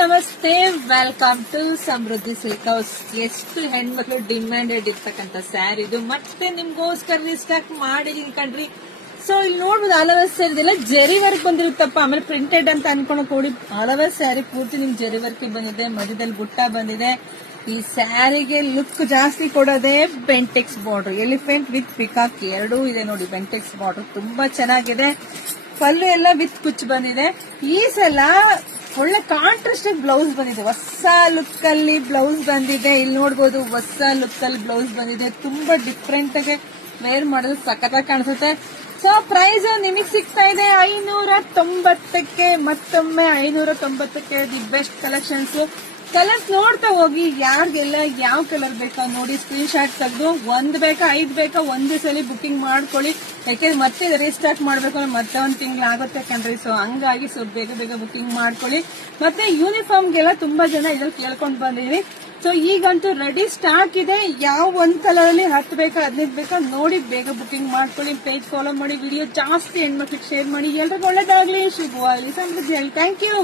ನಮಸ್ತೆ, welcome to Samruddhi silk house. ಎಷ್ಟು ಹೆಣ್ಮಕ್ಳು ಡಿಮ್ಯಾಂಡೆಡ್ ಇರ್ತಕ್ಕಂಥ ಸ್ಯಾರಿ ಇದು. ಮತ್ತೆ ನಿಮ್ಗೋಸ್ಕರ ರೀಸ್ಟಾಕ್ ಮಾಡಿದೀನಿ ಕಣ್ರಿ. ಸೊ ಇಲ್ಲಿ ನೋಡ್ಬೋದು ಆಲವರ್ ಸ್ಯಾರಿ ಇದೆಲ್ಲ ಜರಿ ವರ್ಕ್ ಬಂದಿರುತ್ತಪ್ಪ. ಆಮೇಲೆ ಪ್ರಿಂಟೆಡ್ ಅಂತ ಅನ್ಕೊಂಡು ಕೊಡಿ. ಆಲವರ್ ಸ್ಯಾರಿ ಪೂರ್ತಿ ನಿಮ್ಗೆ ಜರಿ ವರ್ಕ್ ಬಂದಿದೆ, ಮಧ್ಯದಲ್ಲಿ ಬುಟ್ಟ ಬಂದಿದೆ. ಈ ಸ್ಯಾರಿಗೆ ಲುಕ್ ಜಾಸ್ತಿ ಕೊಡೋದೇ Bentex border, elephant with peacock ಎರಡೂ ಇದೆ ನೋಡಿ. ಬೆಂಟೆಕ್ಸ್ ಬಾರ್ಡರ್ ತುಂಬಾ ಚೆನ್ನಾಗಿದೆ. ಪಲ್ಲು ಎಲ್ಲ ವಿತ್ ಕುಚ್ ಬಂದಿದೆ. ಈ ಸಲ ಒಳ್ಳೆ ಕಾಂಟ್ರಾಸ್ಟ್ ಬ್ಲೌಸ್ ಬಂದಿದೆ, ಹೊಸ ಲುಕ್ ಅಲ್ಲಿ ಬ್ಲೌಸ್ ಬಂದಿದೆ. ಇಲ್ಲಿ ನೋಡ್ಬೋದು ಹೊಸ ಲುಕ್ ಅಲ್ಲಿ ಬ್ಲೌಸ್ ಬಂದಿದೆ. ತುಂಬಾ ಡಿಫ್ರೆಂಟ್ ಆಗಿ ವೇರ್ ಮಾಡೋದು ಸಖತ್ತಾಗಿ ಕಾಣಿಸುತ್ತೆ. ಸೊ ಪ್ರೈಸ್ ನಿಮಗೆ ಸಿಗ್ತಾ ಇದೆ 590ಕ್ಕೆ. ಮತ್ತೊಮ್ಮೆ 590ಕ್ಕೆ ದಿ ಬೆಸ್ಟ್ ಕಲೆಕ್ಷನ್ಸ್. ಕಲರ್ಸ್ ನೋಡ್ತಾ ಹೋಗಿ, ಯಾರಿಗೆಲ್ಲ ಯಾವ ಕಲರ್ ಬೇಕಾ ನೋಡಿ ಸ್ಕ್ರೀನ್ ಶಾಟ್ ತೆಗೆದು, ಒಂದ್ ಬೇಕಾ 5 ಬೇಕಾ ಒಂದೇ ಸಲ ಬುಕಿಂಗ್ ಮಾಡ್ಕೊಳ್ಳಿ. ಯಾಕೆಂದ್ರೆ ಮತ್ತೆ ರೀಸ್ಟಾರ್ಟ್ ಮಾಡ್ಬೇಕು ಅಂದ್ರೆ ಮತ್ತೆ ಒಂದ್ ತಿಂಗಳು ಆಗುತ್ತೆ ಕಣ್ರಿ. ಸೊ ಹಂಗಾಗಿ ಬೇಗ ಬೇಗ ಬುಕಿಂಗ್ ಮಾಡ್ಕೊಳ್ಳಿ. ಮತ್ತೆ ಯೂನಿಫಾರ್ಮ್ಗೆಲ್ಲ ತುಂಬಾ ಜನ ಇದ್ರಲ್ಲಿ ಕೇಳ್ಕೊಂಡ್ ಬಂದಿದೀವಿ. ಸೊ ಈಗಂತೂ ರೆಡಿ ಸ್ಟಾಕ್ ಇದೆ. ಯಾವ ಒಂದ್ ಕಲರ್ ಅಲ್ಲಿ 10 ಬೇಕಾ 15 ಬೇಕಾ ನೋಡಿ ಬೇಗ ಬುಕಿಂಗ್ ಮಾಡ್ಕೊಳ್ಳಿ. ಪೇಜ್ ಫಾಲೋ ಮಾಡಿ, ವಿಡಿಯೋ ಜಾಸ್ತಿ ಹೆಣ್ಮಕ್ಳಿಗೆ ಶೇರ್ ಮಾಡಿ. ಎಲ್ರಿಗೂ ಒಳ್ಳೇದಾಗ್ಲಿ, ಶುಭವಾಗ್ಲಿ, ಸಮೃದ್ಧಿ ಆಗಲಿ. Thank you.